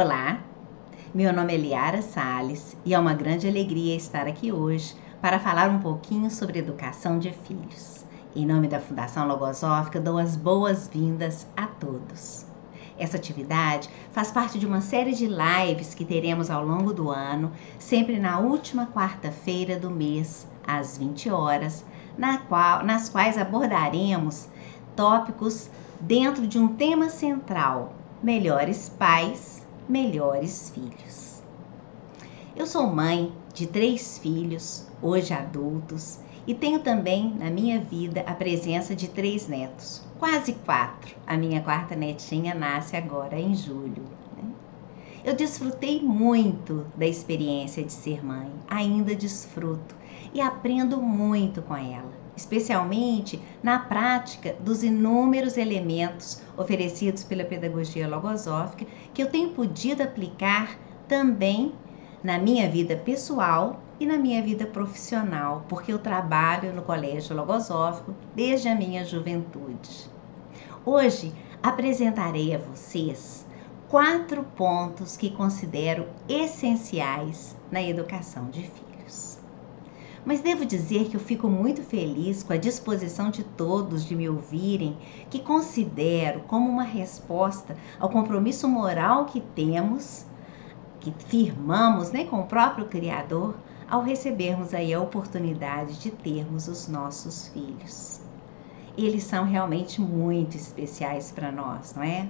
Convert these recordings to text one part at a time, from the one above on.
Olá, meu nome é Liara Salles e é uma grande alegria estar aqui hoje para falar um pouquinho sobre educação de filhos. Em nome da Fundação Logosófica, dou as boas-vindas a todos. Essa atividade faz parte de uma série de lives que teremos ao longo do ano, sempre na última quarta-feira do mês, às 20 horas, nas quais abordaremos tópicos dentro de um tema central: melhores pais, melhores filhos. Eu sou mãe de 3 filhos, hoje adultos, e tenho também na minha vida a presença de 3 netos, quase 4. A minha 4ª netinha nasce agora em julho. Eu desfrutei muito da experiência de ser mãe, ainda desfruto e aprendo muito com ela, especialmente na prática dos inúmeros elementos oferecidos pela pedagogia logosófica que eu tenho podido aplicar também na minha vida pessoal e na minha vida profissional, porque eu trabalho no Colégio Logosófico desde a minha juventude. Hoje apresentarei a vocês 4 pontos que considero essenciais na educação de filhos. Mas devo dizer que eu fico muito feliz com a disposição de todos de me ouvirem, que considero como uma resposta ao compromisso moral que temos, que firmamos, com o próprio Criador, ao recebermos aí a oportunidade de termos os nossos filhos. Eles são realmente muito especiais para nós, não é?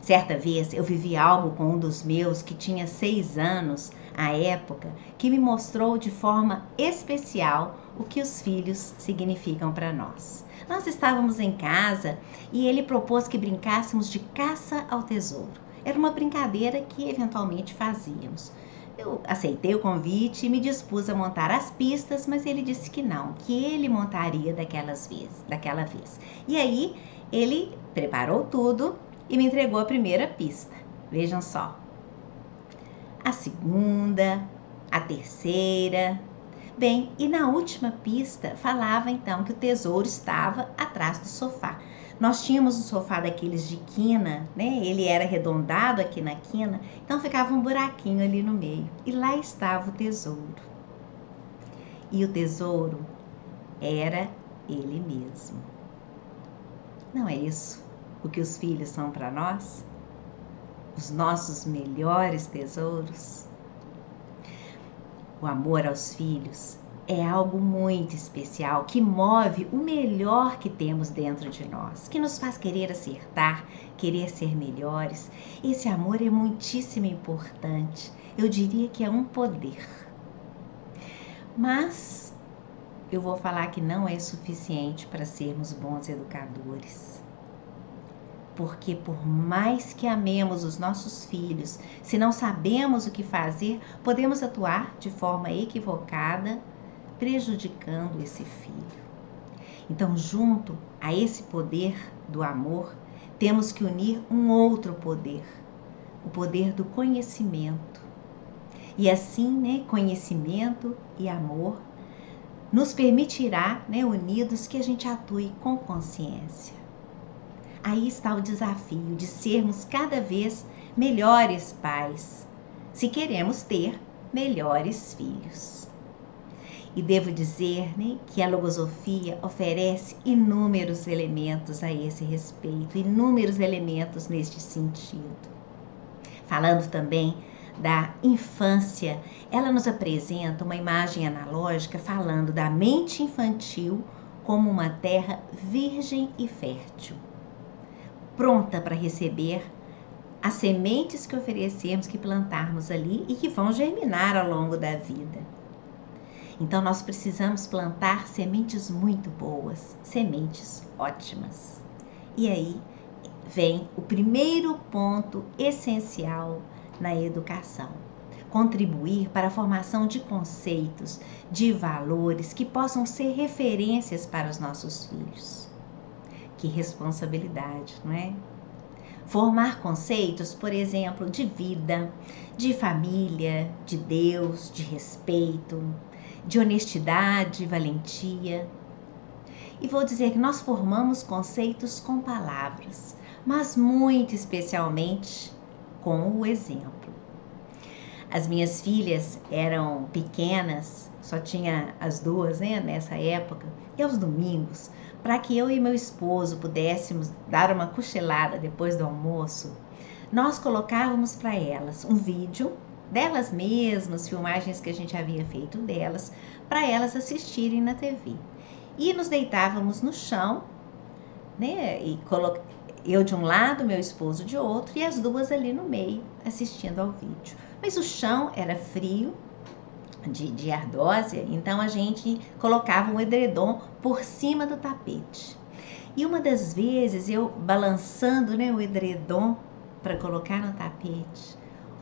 Certa vez eu vivi algo com um dos meus que tinha 6 anos à época, que me mostrou de forma especial o que os filhos significam para nós. Nós estávamos em casa e ele propôs que brincássemos de caça ao tesouro. Era uma brincadeira que eventualmente fazíamos. Eu aceitei o convite e me dispus a montar as pistas, mas ele disse que não, que ele montaria daquela vez. E aí ele preparou tudo e me entregou a primeira pista. Vejam só. A segunda, a terceira. Bem, e na última pista falava então que o tesouro estava atrás do sofá. Nós tínhamos um sofá daqueles de quina, Ele era arredondado aqui na quina, então ficava um buraquinho ali no meio. E lá estava o tesouro. E o tesouro era ele mesmo. Não é isso o que os filhos são para nós? Os nossos melhores tesouros? O amor aos filhos é algo muito especial, que move o melhor que temos dentro de nós, que nos faz querer acertar, querer ser melhores. Esse amor é muitíssimo importante, eu diria que é um poder. Mas eu vou falar que não é suficiente para sermos bons educadores. Porque por mais que amemos os nossos filhos, se não sabemos o que fazer, podemos atuar de forma equivocada, prejudicando esse filho. Então, junto a esse poder do amor, temos que unir um outro poder, o poder do conhecimento. E assim, conhecimento e amor nos permitirá, unidos, que a gente atue com consciência. Aí está o desafio de sermos cada vez melhores pais, se queremos ter melhores filhos. E devo dizer, que a logosofia oferece inúmeros elementos a esse respeito, inúmeros elementos neste sentido. Falando também da infância, ela nos apresenta uma imagem analógica falando da mente infantil como uma terra virgem e fértil, pronta para receber as sementes que oferecemos, que plantarmos ali e que vão germinar ao longo da vida. Então nós precisamos plantar sementes muito boas, sementes ótimas. E aí vem o primeiro ponto essencial na educação: contribuir para a formação de conceitos, de valores que possam ser referências para os nossos filhos. Que responsabilidade, não é? Formar conceitos, por exemplo, de vida, de família, de Deus, de respeito, de honestidade, valentia. E vou dizer que nós formamos conceitos com palavras, mas muito especialmente com o exemplo. As minhas filhas eram pequenas, só tinha as duas, né, nessa época, e aos domingos, para que eu e meu esposo pudéssemos dar uma cochilada depois do almoço, nós colocávamos para elas um vídeo delas mesmas, filmagens que a gente havia feito delas, para elas assistirem na TV. E nos deitávamos no chão, né, e eu de um lado, meu esposo de outro, e as duas ali no meio, assistindo ao vídeo. Mas o chão era frio, de ardósia, então a gente colocava um edredom por cima do tapete. E uma das vezes, eu balançando, né, o edredom para colocar no tapete,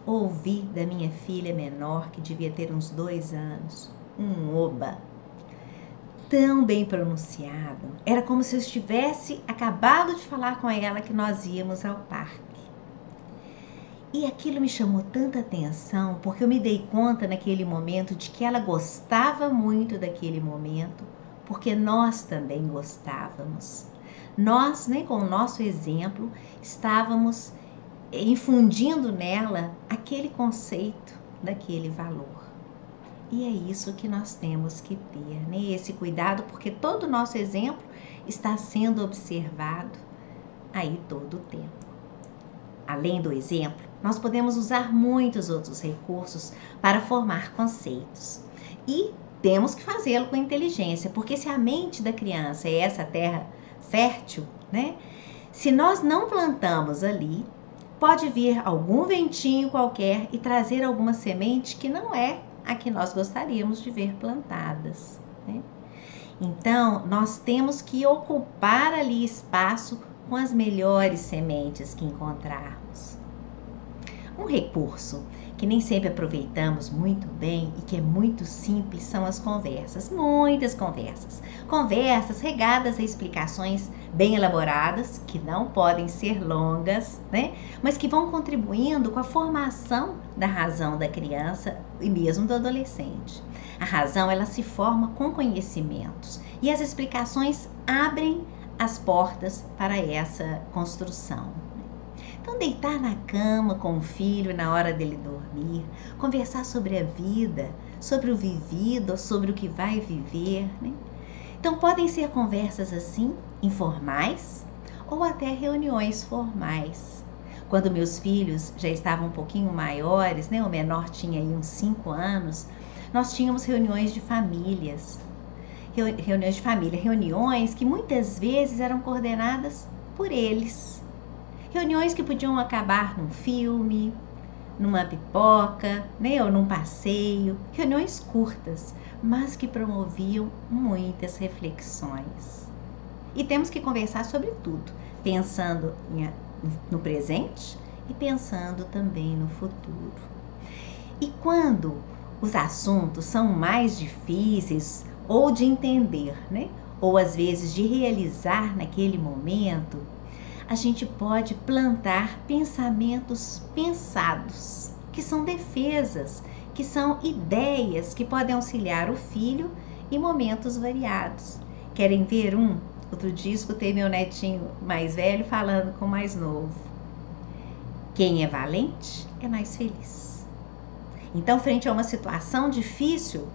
ouvi da minha filha menor, que devia ter uns 2 anos, um oba tão bem pronunciado. Era como se eu estivesse acabado de falar com ela que nós íamos ao parque. E aquilo me chamou tanta atenção, porque eu me dei conta naquele momento de que ela gostava muito daquele momento, porque nós também gostávamos. Nós, né, com o nosso exemplo, estávamos infundindo nela aquele conceito daquele valor. E é isso que nós temos que ter, né? Esse cuidado, porque todo o nosso exemplo está sendo observado aí todo o tempo. Além do exemplo, nós podemos usar muitos outros recursos para formar conceitos. E temos que fazê-lo com inteligência, porque se a mente da criança é essa terra fértil, né? Se nós não plantamos ali, pode vir algum ventinho qualquer e trazer alguma semente que não é a que nós gostaríamos de ver plantadas, né? Então, nós temos que ocupar ali espaço com as melhores sementes que encontrarmos. Um recurso que nem sempre aproveitamos muito bem e que é muito simples são as conversas, muitas conversas. Conversas regadas a explicações bem elaboradas, que não podem ser longas, né? Mas que vão contribuindo com a formação da razão da criança e mesmo do adolescente. A razão, ela se forma com conhecimentos e as explicações abrem as portas para essa construção. Então, deitar na cama com o filho na hora dele dormir, conversar sobre a vida, sobre o vivido, sobre o que vai viver, né? Então, podem ser conversas assim, informais, ou até reuniões formais. Quando meus filhos já estavam um pouquinho maiores, né? O menor tinha aí uns 5 anos, nós tínhamos reuniões de famílias. Reuniões de família, reuniões que muitas vezes eram coordenadas por eles. Reuniões que podiam acabar num filme, numa pipoca, né, ou num passeio. Reuniões curtas, mas que promoviam muitas reflexões. E temos que conversar sobre tudo, pensando no presente e pensando também no futuro. E quando os assuntos são mais difíceis ou de entender, né, ou às vezes de realizar naquele momento, a gente pode plantar pensamentos pensados, que são defesas, que são ideias que podem auxiliar o filho em momentos variados. Querem ver um? Outro dia escutei meu netinho mais velho falando com o mais novo. Quem é valente é mais feliz. Então, frente a uma situação difícil,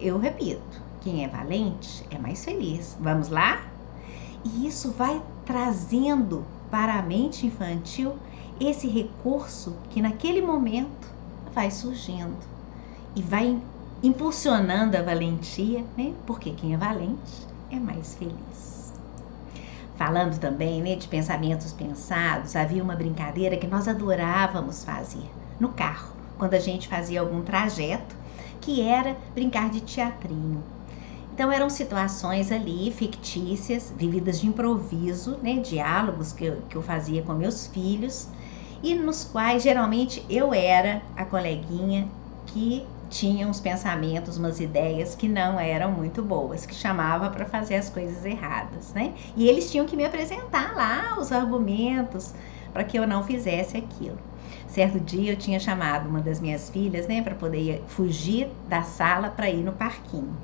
eu repito, quem é valente é mais feliz. Vamos lá? E isso vai trazendo para a mente infantil esse recurso que naquele momento vai surgindo e vai impulsionando a valentia, né? Porque quem é valente é mais feliz. Falando também, né, de pensamentos pensados, havia uma brincadeira que nós adorávamos fazer no carro, quando a gente fazia algum trajeto, que era brincar de teatrinho. Então, eram situações ali fictícias, vividas de improviso, né? Diálogos que eu fazia com meus filhos e nos quais, geralmente, eu era a coleguinha que tinha uns pensamentos, umas ideias que não eram muito boas, que chamava para fazer as coisas erradas, né? E eles tinham que me apresentar lá os argumentos para que eu não fizesse aquilo. Certo dia, eu tinha chamado uma das minhas filhas, né, para poder fugir da sala para ir no parquinho.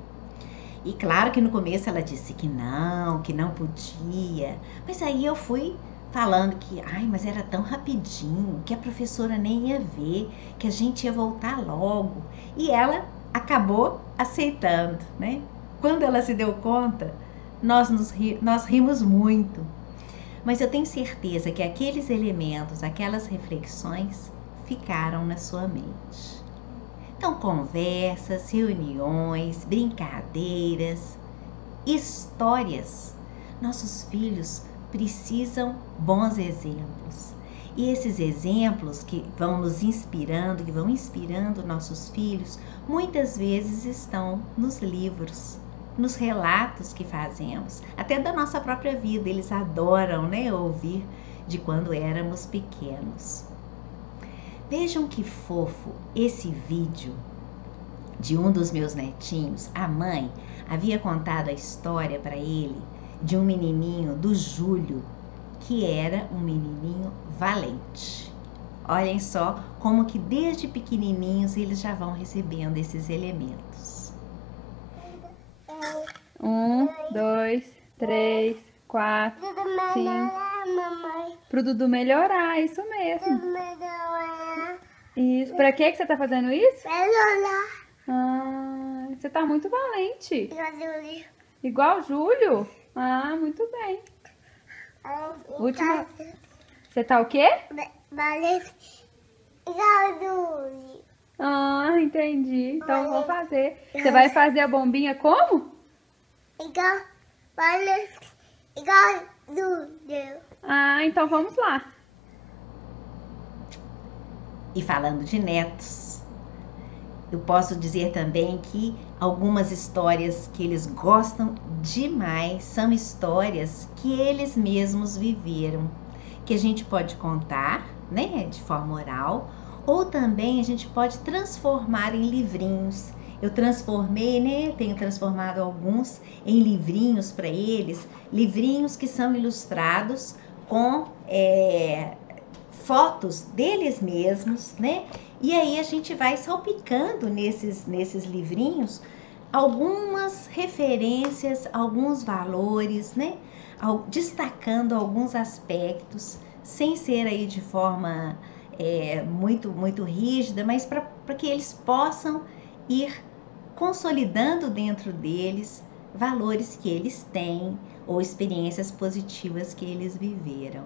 E claro que no começo ela disse que não podia, mas aí eu fui falando que, ai, mas era tão rapidinho, que a professora nem ia ver, que a gente ia voltar logo. E ela acabou aceitando, né? Quando ela se deu conta, nós rimos muito. Mas eu tenho certeza que aqueles elementos, aquelas reflexões ficaram na sua mente. Então, conversas, reuniões, brincadeiras, histórias. Nossos filhos precisam bons exemplos. E esses exemplos que vão nos inspirando, que vão inspirando nossos filhos, muitas vezes estão nos livros, nos relatos que fazemos, até da nossa própria vida. Eles adoram, né, ouvir de quando éramos pequenos. Vejam que fofo esse vídeo de um dos meus netinhos. A mãe havia contado a história para ele de um menininho, do Júlio, que era um menininho valente. Olhem só como que desde pequenininhos eles já vão recebendo esses elementos. 1, 2, 3, 4, 5. Pro Dudu melhorar, isso mesmo. Isso. Pra que você tá fazendo isso? Ah, você tá muito valente. Igual o Júlio? Ah, muito bem. Última. Você tá o quê? Ah, entendi. Então eu vou fazer. Você vai fazer a bombinha como? Ah, então vamos lá. E falando de netos, eu posso dizer também que algumas histórias que eles gostam demais são histórias que eles mesmos viveram, que a gente pode contar, né, de forma oral, ou também a gente pode transformar em livrinhos. Eu transformei, né, tenho transformado alguns em livrinhos para eles, livrinhos que são ilustrados com fotos deles mesmos, né? E aí a gente vai salpicando nesses livrinhos algumas referências, alguns valores, né? Destacando alguns aspectos, sem ser aí de forma muito rígida, mas para que eles possam ir consolidando dentro deles valores que eles têm ou experiências positivas que eles viveram.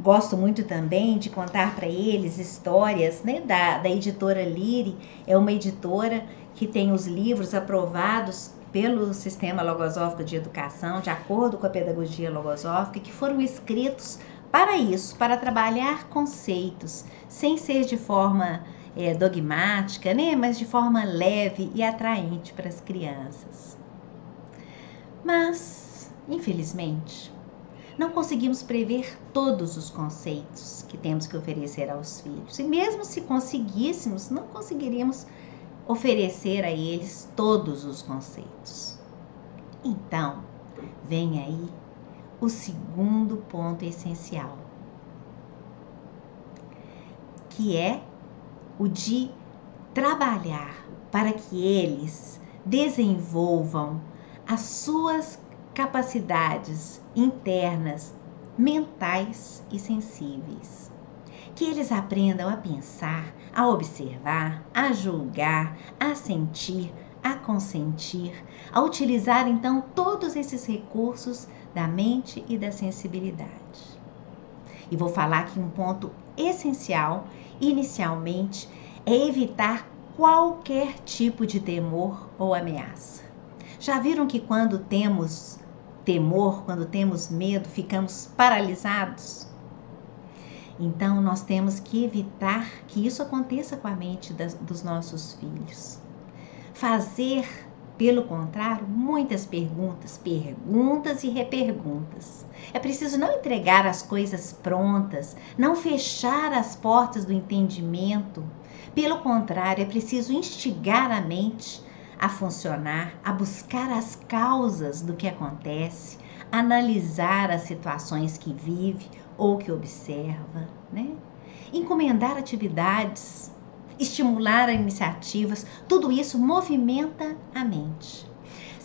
Gosto muito também de contar para eles histórias, né, da editora Lyri. É uma editora que tem os livros aprovados pelo Sistema Logosófico de Educação, de acordo com a pedagogia logosófica, que foram escritos para isso, para trabalhar conceitos, sem ser de forma dogmática, né, mas de forma leve e atraente para as crianças. Mas, infelizmente, não conseguimos prever todos os conceitos que temos que oferecer aos filhos. E mesmo se conseguíssemos, não conseguiríamos oferecer a eles todos os conceitos. Então, vem aí o segundo ponto essencial, que é o de trabalhar para que eles desenvolvam as suas capacidades internas, mentais e sensíveis. Que eles aprendam a pensar, a observar, a julgar, a sentir, a consentir, a utilizar então todos esses recursos da mente e da sensibilidade. E vou falar aqui um ponto essencial, inicialmente, é evitar qualquer tipo de temor ou ameaça. Já viram que quando temos temor, quando temos medo, ficamos paralisados? Então, nós temos que evitar que isso aconteça com a mente dos nossos filhos. Fazer, pelo contrário, muitas perguntas e reperguntas. É preciso não entregar as coisas prontas, não fechar as portas do entendimento. Pelo contrário, é preciso instigar a mente a funcionar, a buscar as causas do que acontece, analisar as situações que vive ou que observa, né? Encomendar atividades, estimular iniciativas, tudo isso movimenta a mente.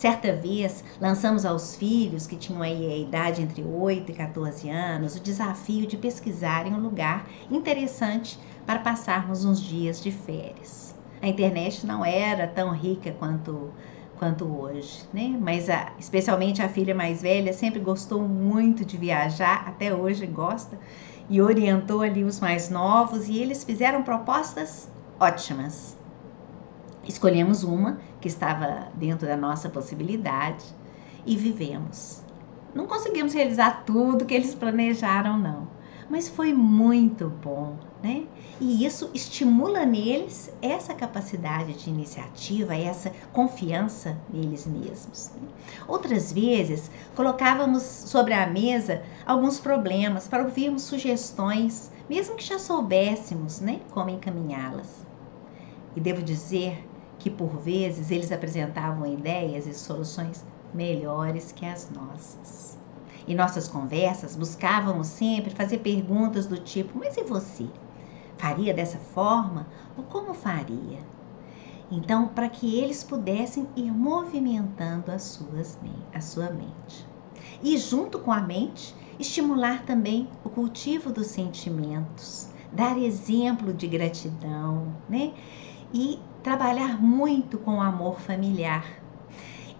Certa vez, lançamos aos filhos, que tinham aí a idade entre 8 e 14 anos, o desafio de pesquisarem um lugar interessante para passarmos uns dias de férias. A internet não era tão rica quanto hoje, né? Mas especialmente a filha mais velha sempre gostou muito de viajar, até hoje gosta, e orientou ali os mais novos, e eles fizeram propostas ótimas. Escolhemos uma que estava dentro da nossa possibilidade e vivemos. Não conseguimos realizar tudo que eles planejaram, não, mas foi muito bom, né? E isso estimula neles essa capacidade de iniciativa, essa confiança neles mesmos, né? Outras vezes, colocávamos sobre a mesa alguns problemas para ouvirmos sugestões, mesmo que já soubéssemos, né, como encaminhá-las. E devo dizer que por vezes eles apresentavam ideias e soluções melhores que as nossas. Em nossas conversas, buscávamos sempre fazer perguntas do tipo: mas e você? Faria dessa forma? Ou como faria? Então, para que eles pudessem ir movimentando a sua mente. E junto com a mente, estimular também o cultivo dos sentimentos, dar exemplo de gratidão, né? E trabalhar muito com o amor familiar.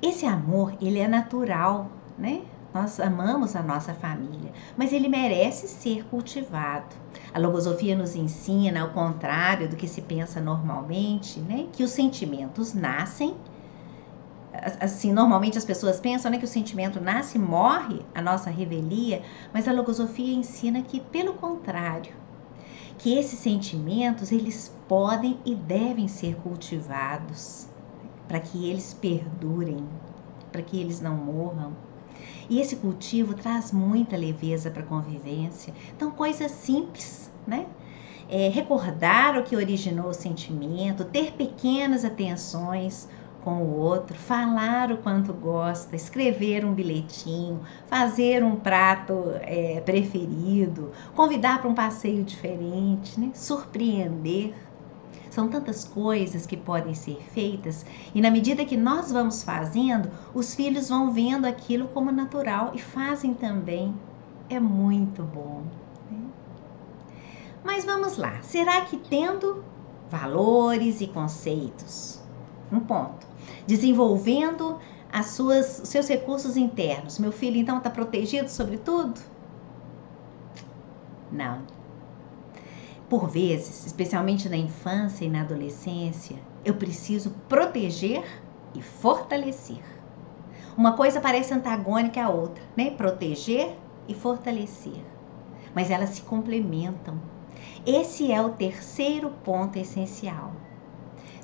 Esse amor, ele é natural, né? Nós amamos a nossa família, mas ele merece ser cultivado. A logosofia nos ensina, ao contrário do que se pensa normalmente, né? Que os sentimentos nascem, assim, normalmente as pessoas pensam, né, que o sentimento nasce e morre, a nossa revelia, mas a logosofia ensina que, pelo contrário, que esses sentimentos, eles podem e devem ser cultivados para que eles perdurem, para que eles não morram. E esse cultivo traz muita leveza para a convivência. Então, coisas simples, né? Recordar o que originou o sentimento, ter pequenas atenções com o outro, falar o quanto gosta, escrever um bilhetinho, fazer um prato preferido, convidar para um passeio diferente, né? Surpreender. São tantas coisas que podem ser feitas e na medida que nós vamos fazendo, os filhos vão vendo aquilo como natural e fazem também. É muito bom, né? Mas vamos lá, será que tendo valores e conceitos, um ponto, desenvolvendo os seus recursos internos, meu filho então está protegido sobre tudo? Não. Por vezes, especialmente na infância e na adolescência, eu preciso proteger e fortalecer. Uma coisa parece antagônica à outra, né? Proteger e fortalecer. Mas elas se complementam. Esse é o terceiro ponto essencial.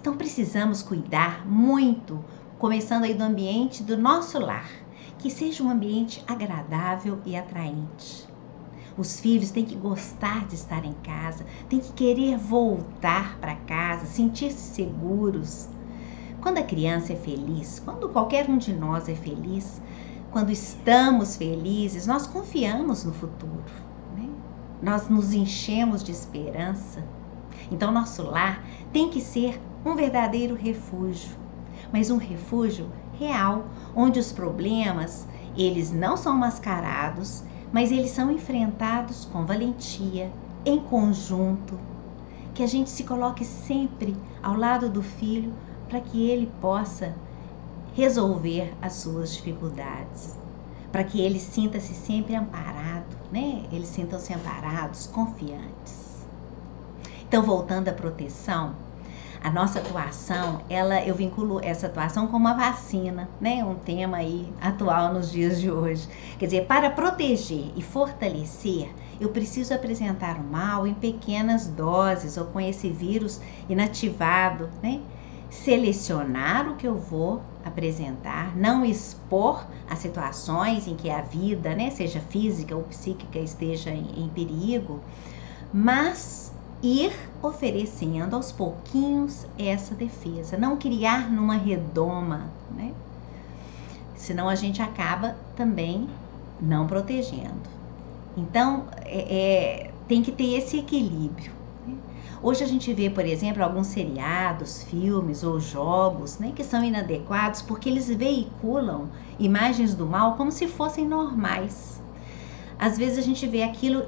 Então precisamos cuidar muito, começando aí do ambiente do nosso lar, que seja um ambiente agradável e atraente. Os filhos têm que gostar de estar em casa, têm que querer voltar para casa, sentir-se seguros. Quando a criança é feliz, quando qualquer um de nós é feliz, quando estamos felizes, nós confiamos no futuro, né? Nós nos enchemos de esperança. Então, nosso lar tem que ser um verdadeiro refúgio, mas um refúgio real, onde os problemas, eles não são mascarados, mas eles são enfrentados com valentia, em conjunto, que a gente se coloque sempre ao lado do filho para que ele possa resolver as suas dificuldades, para que ele sinta-se sempre amparado, né? Eles sintam-se amparados, confiantes. Então, voltando à proteção, a nossa atuação, eu vinculo essa atuação com uma vacina, né? Um tema aí atual nos dias de hoje. Quer dizer, para proteger e fortalecer, eu preciso apresentar o mal em pequenas doses ou com esse vírus inativado, né? Selecionar o que eu vou apresentar, não expor a situações em que a vida, né, seja física ou psíquica, esteja em perigo, mas ir oferecendo aos pouquinhos essa defesa, não criar numa redoma, né? Senão a gente acaba também não protegendo. Então, tem que ter esse equilíbrio, né? Hoje a gente vê, por exemplo, alguns seriados, filmes ou jogos, né, que são inadequados porque eles veiculam imagens do mal como se fossem normais. Às vezes a gente vê aquilo,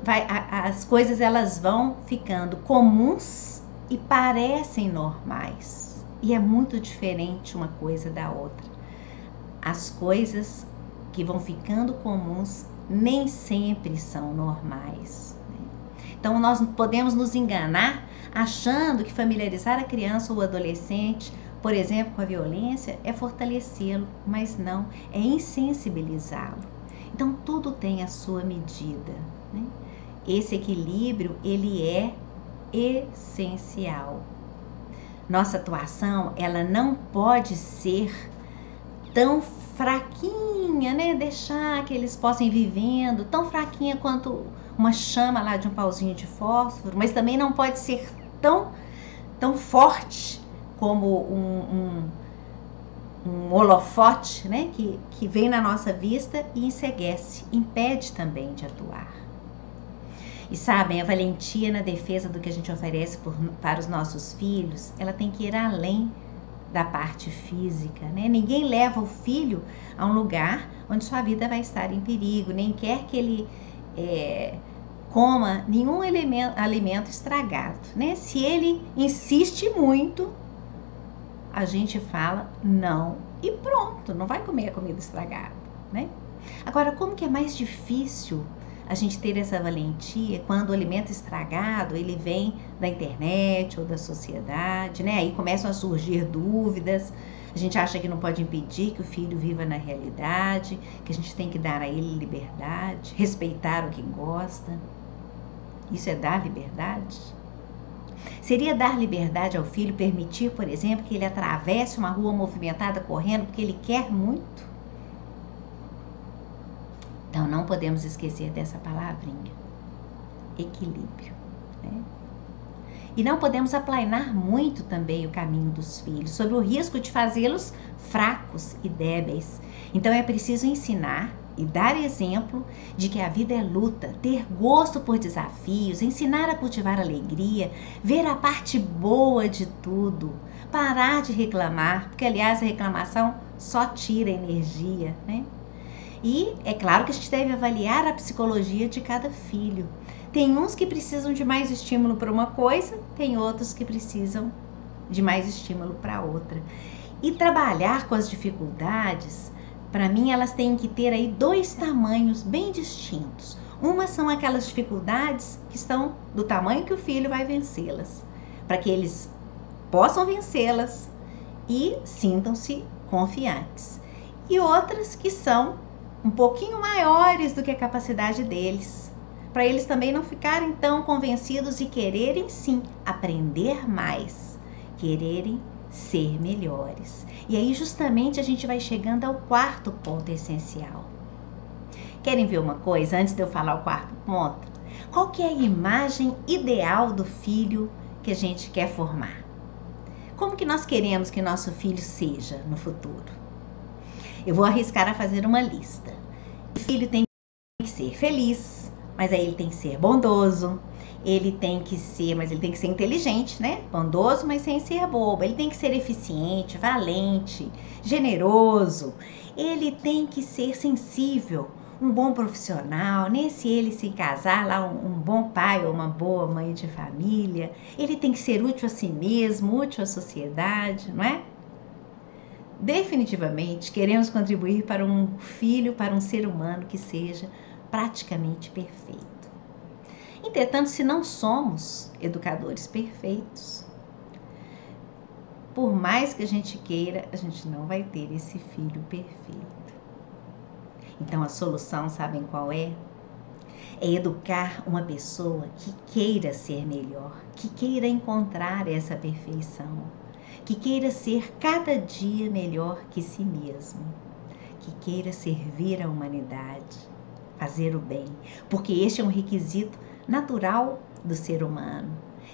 as coisas elas vão ficando comuns e parecem normais. E é muito diferente uma coisa da outra. As coisas que vão ficando comuns nem sempre são normais. Então nós podemos nos enganar achando que familiarizar a criança ou o adolescente, por exemplo, com a violência, é fortalecê-lo, mas não, é insensibilizá-lo. Então tudo tem a sua medida, né? Esse equilíbrio, ele é essencial. Nossa atuação, ela não pode ser tão fraquinha, né? Deixar que eles possam ir vivendo, tão fraquinha quanto uma chama lá de um pauzinho de fósforo, mas também não pode ser tão forte como um holofote, né? Que vem na nossa vista e enceguece, impede também de atuar. E sabem, a valentia na defesa do que a gente oferece para os nossos filhos, ela tem que ir além da parte física, né? Ninguém leva o filho a um lugar onde sua vida vai estar em perigo, nem quer que ele coma nenhum alimento estragado, né? Se ele insiste muito, a gente fala não e pronto, não vai comer a comida estragada, né? Agora, como que é mais difícil a gente ter essa valentia quando o alimento estragado, ele vem da internet ou da sociedade, né? Aí começam a surgir dúvidas, a gente acha que não pode impedir que o filho viva na realidade, que a gente tem que dar a ele liberdade, respeitar o que gosta. Isso é dar liberdade? Seria dar liberdade ao filho permitir, por exemplo, que ele atravesse uma rua movimentada correndo porque ele quer muito? Então, não podemos esquecer dessa palavrinha, equilíbrio, né? E não podemos aplainar muito também o caminho dos filhos, sob o risco de fazê-los fracos e débeis. Então, é preciso ensinar e dar exemplo de que a vida é luta, ter gosto por desafios, ensinar a cultivar alegria, ver a parte boa de tudo, parar de reclamar, porque, aliás, a reclamação só tira energia, né? E é claro que a gente deve avaliar a psicologia de cada filho. Tem uns que precisam de mais estímulo para uma coisa, tem outros que precisam de mais estímulo para outra. E trabalhar com as dificuldades, para mim, elas têm que ter aí dois tamanhos bem distintos. Uma são aquelas dificuldades que estão do tamanho que o filho vai vencê-las, para que eles possam vencê-las e sintam-se confiantes. E outras que são um pouquinho maiores do que a capacidade deles, para eles também não ficarem tão convencidos e quererem sim aprender mais, quererem ser melhores. E aí justamente a gente vai chegando ao quarto ponto essencial. Querem ver uma coisa antes de eu falar o quarto ponto? Qual que é a imagem ideal do filho que a gente quer formar? Como que nós queremos que nosso filho seja no futuro? Eu vou arriscar a fazer uma lista. O filho tem que ser feliz, mas aí ele tem que ser bondoso. Ele tem que ser, mas ele tem que ser inteligente, né? Bondoso, mas sem ser bobo. Ele tem que ser eficiente, valente, generoso. Ele tem que ser sensível, um bom profissional, né? Se ele se casar lá, um bom pai ou uma boa mãe de família. Ele tem que ser útil a si mesmo, útil à sociedade, não é? Definitivamente queremos contribuir para um filho, para um ser humano que seja praticamente perfeito. Entretanto, se não somos educadores perfeitos, por mais que a gente queira, a gente não vai ter esse filho perfeito. Então a solução, sabem qual é? É educar uma pessoa que queira ser melhor, que queira encontrar essa perfeição, que queira ser cada dia melhor que si mesmo, que queira servir a humanidade, fazer o bem, porque este é um requisito natural do ser humano.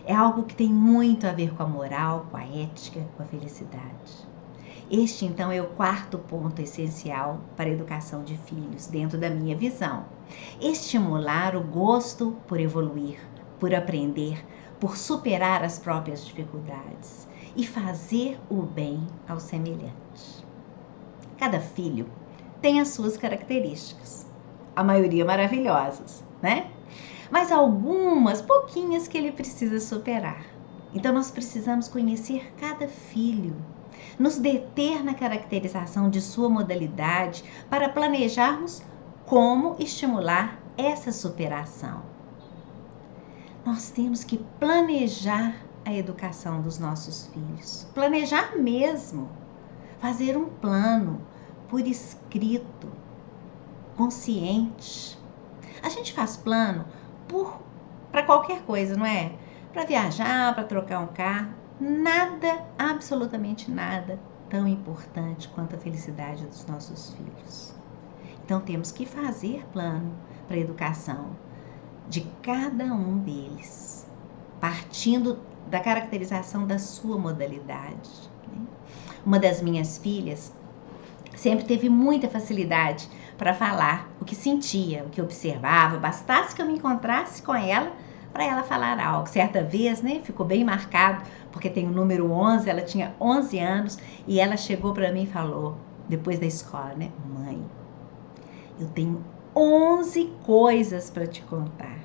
É algo que tem muito a ver com a moral, com a ética, com a felicidade. Este, então, é o quarto ponto essencial para a educação de filhos, dentro da minha visão. Estimular o gosto por evoluir, por aprender, por superar as próprias dificuldades e fazer o bem ao semelhante. Cada filho tem as suas características, a maioria maravilhosas, né? Mas algumas pouquinhas que ele precisa superar. Então nós precisamos conhecer cada filho, nos deter na caracterização de sua modalidade para planejarmos como estimular essa superação. Nós temos que planejar a educação dos nossos filhos. Planejar mesmo. Fazer um plano por escrito, consciente. A gente faz plano para qualquer coisa, não é? Para viajar, para trocar um carro. Nada, absolutamente nada, tão importante quanto a felicidade dos nossos filhos. Então temos que fazer plano para a educação de cada um deles, partindo da caracterização da sua modalidade. Uma das minhas filhas sempre teve muita facilidade para falar o que sentia, o que observava, bastasse que eu me encontrasse com ela para ela falar algo. Certa vez, né, ficou bem marcado, porque tem o número 11, ela tinha 11 anos e ela chegou para mim e falou, depois da escola, né, mãe, eu tenho 11 coisas para te contar.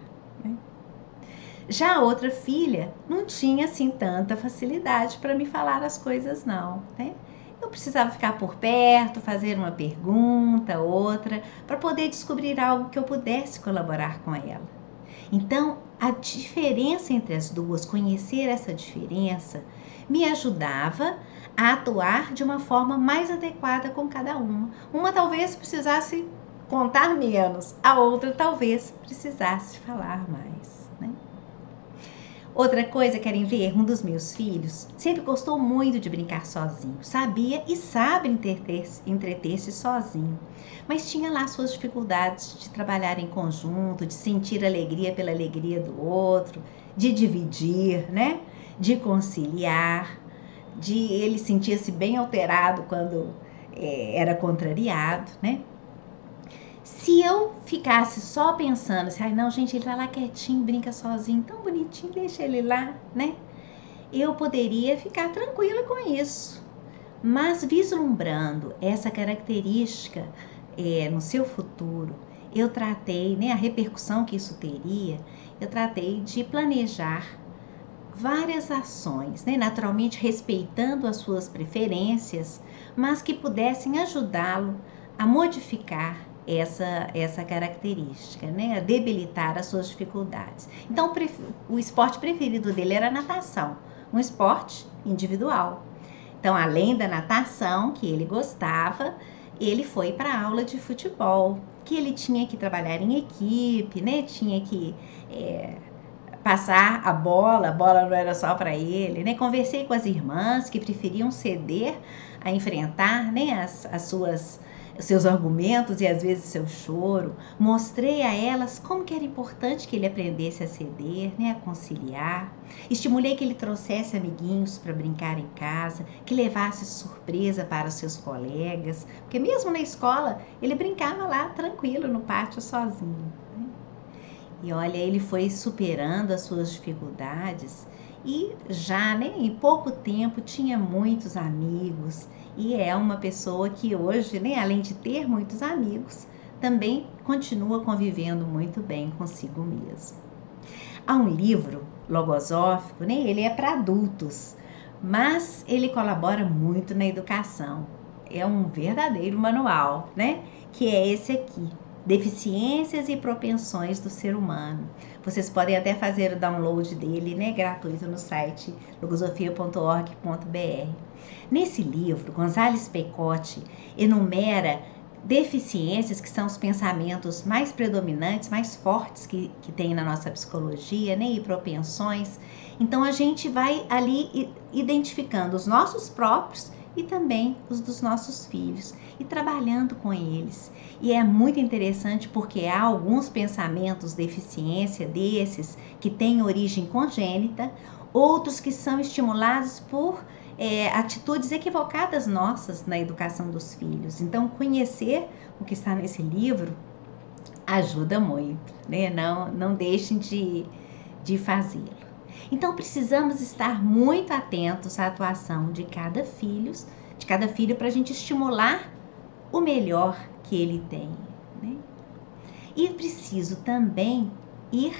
Já a outra filha não tinha assim tanta facilidade para me falar as coisas não, né? Eu precisava ficar por perto, fazer uma pergunta, outra, para poder descobrir algo que eu pudesse colaborar com ela. Então, a diferença entre as duas, conhecer essa diferença, me ajudava a atuar de uma forma mais adequada com cada uma. Uma talvez precisasse contar menos, a outra talvez precisasse falar mais, né? Outra coisa, querem ver? Um dos meus filhos sempre gostou muito de brincar sozinho. Sabia e sabe entreter-se sozinho. Mas tinha lá suas dificuldades de trabalhar em conjunto, de sentir alegria pela alegria do outro, de dividir, né? De conciliar, de ele sentir-se bem alterado quando era contrariado, né? Se eu ficasse só pensando assim, ai não, gente, ele vai lá quietinho, brinca sozinho, tão bonitinho, deixa ele lá, né? Eu poderia ficar tranquila com isso. Mas vislumbrando essa característica no seu futuro, eu tratei, né, a repercussão que isso teria, eu tratei de planejar várias ações, né, naturalmente respeitando as suas preferências, mas que pudessem ajudá-lo a modificar essa característica, né? A debilitar as suas dificuldades. Então, o esporte preferido dele era a natação, um esporte individual. Então, além da natação, que ele gostava, ele foi para a aula de futebol, que ele tinha que trabalhar em equipe, né? Tinha que passar a bola não era só para ele, né? Conversei com as irmãs que preferiam ceder a enfrentar, né, os seus argumentos e às vezes seu choro. Mostrei a elas como que era importante que ele aprendesse a ceder, né, a conciliar. Estimulei que ele trouxesse amiguinhos para brincar em casa, que levasse surpresa para os seus colegas, porque mesmo na escola ele brincava lá tranquilo no pátio sozinho, né? E olha, ele foi superando as suas dificuldades e já, né, em pouco tempo tinha muitos amigos. E é uma pessoa que hoje, né, além de ter muitos amigos, também continua convivendo muito bem consigo mesmo. Há um livro logosófico, né, ele é para adultos, mas ele colabora muito na educação. É um verdadeiro manual, né, que é esse aqui, Deficiências e Propensões do Ser Humano. Vocês podem até fazer o download dele, né, gratuito no site logosofia.org.br. Nesse livro, Gonzales Peicotti enumera deficiências que são os pensamentos mais predominantes, mais fortes que tem na nossa psicologia, né, e propensões. Então, a gente vai ali identificando os nossos próprios e também os dos nossos filhos e trabalhando com eles. E é muito interessante porque há alguns pensamentos deficiência desses que têm origem congênita, outros que são estimulados por atitudes equivocadas nossas na educação dos filhos. Então, conhecer o que está nesse livro ajuda muito, né? Não deixem de fazê-lo. Então precisamos estar muito atentos à atuação de cada filho para a gente estimular o melhor que ele tem, né? E preciso também ir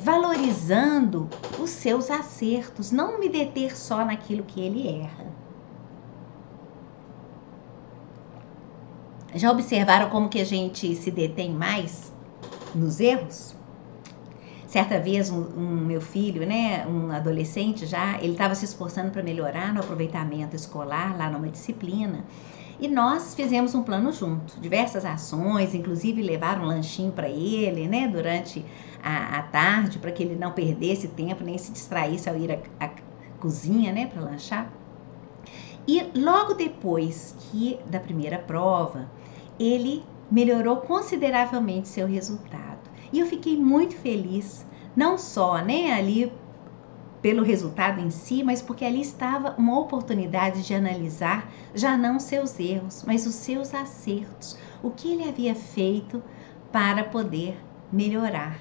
valorizando os seus acertos, não me deter só naquilo que ele erra. Já observaram como que a gente se detém mais nos erros? Certa vez meu filho, né, um adolescente já, ele estava se esforçando para melhorar no aproveitamento escolar, lá numa disciplina, e nós fizemos um plano junto, diversas ações, inclusive levar um lanchinho para ele, né, durante a tarde, para que ele não perdesse tempo, nem se distraísse ao ir à cozinha, né, para lanchar. E logo depois da primeira prova, ele melhorou consideravelmente seu resultado. E eu fiquei muito feliz, não só, né, ali pelo resultado em si, mas porque ali estava uma oportunidade de analisar já não seus erros, mas os seus acertos, o que ele havia feito para poder melhorar.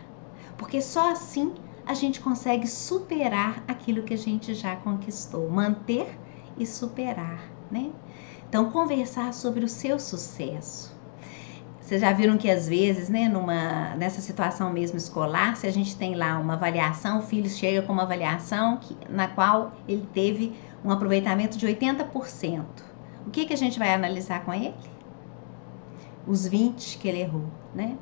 Porque só assim a gente consegue superar aquilo que a gente já conquistou, manter e superar, né? Então, conversar sobre o seu sucesso. Vocês já viram que às vezes, né, nessa situação mesmo escolar, se a gente tem lá uma avaliação, o filho chega com uma avaliação na qual ele teve um aproveitamento de 80%. O que a gente vai analisar com ele? Os 20% que ele errou, né?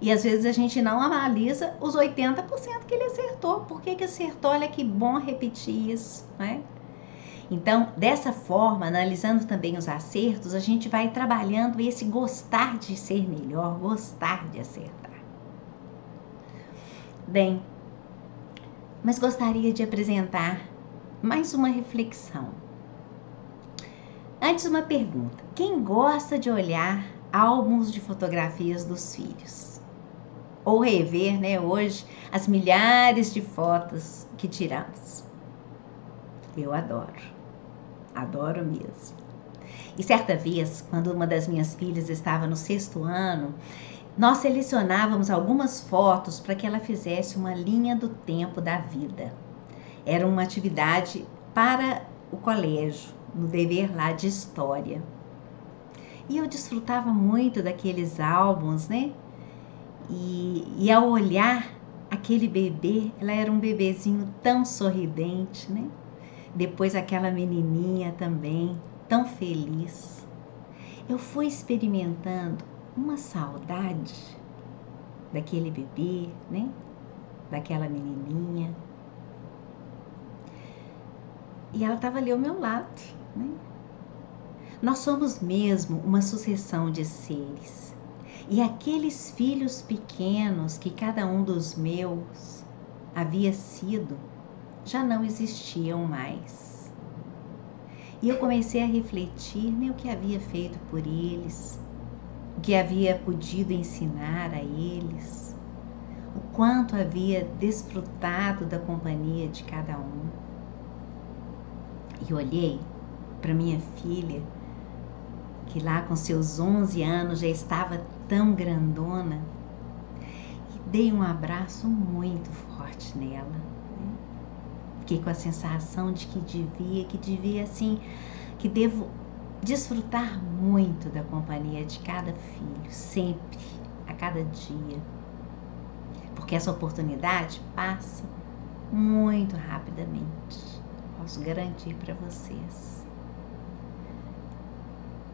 E às vezes a gente não analisa os 80% que ele acertou. Por que acertou? Olha que bom repetir isso, né? Então, dessa forma, analisando também os acertos, a gente vai trabalhando esse gostar de ser melhor, gostar de acertar. Bem, mas gostaria de apresentar mais uma reflexão. Antes, uma pergunta. Quem gosta de olhar álbuns de fotografias dos filhos? Ou rever, né, hoje, as milhares de fotos que tiramos? Eu adoro. Adoro mesmo. E certa vez, quando uma das minhas filhas estava no 6º ano, nós selecionávamos algumas fotos para que ela fizesse uma linha do tempo da vida. Era uma atividade para o colégio, no dever lá de história. E eu desfrutava muito daqueles álbuns, né? E ao olhar aquele bebê, ela era um bebezinho tão sorridente, né? Depois aquela menininha também, tão feliz. Eu fui experimentando uma saudade daquele bebê, né? Daquela menininha. E ela estava ali ao meu lado, né? Nós somos mesmo uma sucessão de seres. E aqueles filhos pequenos que cada um dos meus havia sido, já não existiam mais. E eu comecei a refletir, né, o que havia feito por eles, o que havia podido ensinar a eles, o quanto havia desfrutado da companhia de cada um. E olhei para minha filha, que lá com seus 11 anos já estava tão grandona, e dei um abraço muito forte nela. Fiquei com a sensação de que devia assim, que devo desfrutar muito da companhia de cada filho, sempre, a cada dia. Porque essa oportunidade passa muito rapidamente. Posso garantir para vocês.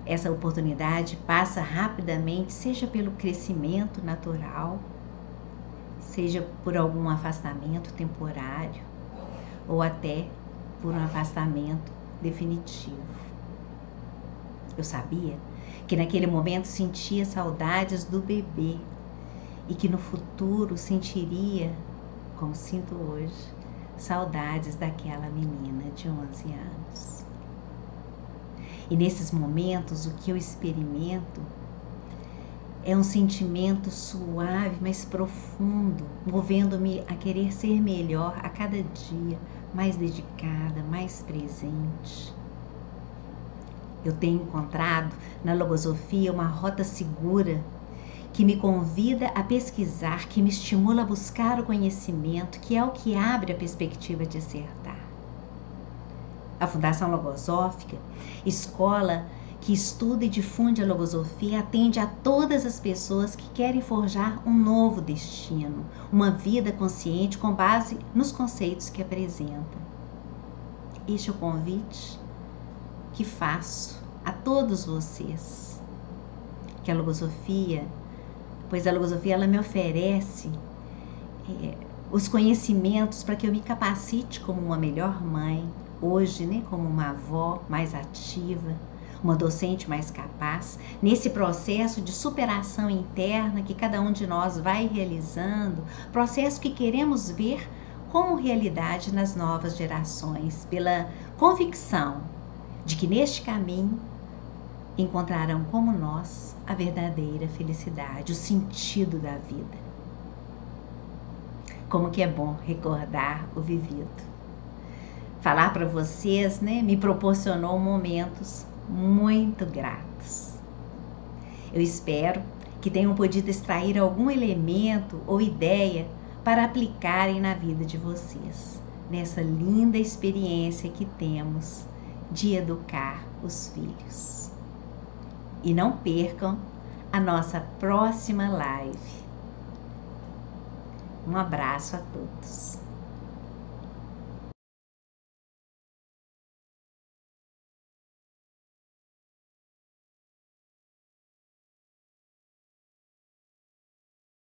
Essa oportunidade passa rapidamente, seja pelo crescimento natural, seja por algum afastamento temporário, ou até por um afastamento definitivo. Eu sabia que naquele momento sentia saudades do bebê e que no futuro sentiria, como sinto hoje, saudades daquela menina de 11 anos. E nesses momentos o que eu experimento é um sentimento suave, mas profundo, movendo-me a querer ser melhor a cada dia, mais dedicada, mais presente. Eu tenho encontrado na logosofia uma rota segura que me convida a pesquisar, que me estimula a buscar o conhecimento, que é o que abre a perspectiva de acertar. A Fundação Logosófica, escola que estuda e difunde a logosofia, atende a todas as pessoas que querem forjar um novo destino, uma vida consciente com base nos conceitos que apresenta. Este é o convite que faço a todos vocês. Que a logosofia, pois a logosofia ela me oferece os conhecimentos para que eu me capacite como uma melhor mãe, hoje, né, como uma avó mais ativa, uma docente mais capaz, nesse processo de superação interna que cada um de nós vai realizando, processo que queremos ver como realidade nas novas gerações, pela convicção de que neste caminho encontrarão como nós a verdadeira felicidade, o sentido da vida. Como que é bom recordar o vivido. Falar para vocês, né, me proporcionou momentos muito gratos. Eu espero que tenham podido extrair algum elemento ou ideia para aplicarem na vida de vocês, nessa linda experiência que temos de educar os filhos. E não percam a nossa próxima live. Um abraço a todos.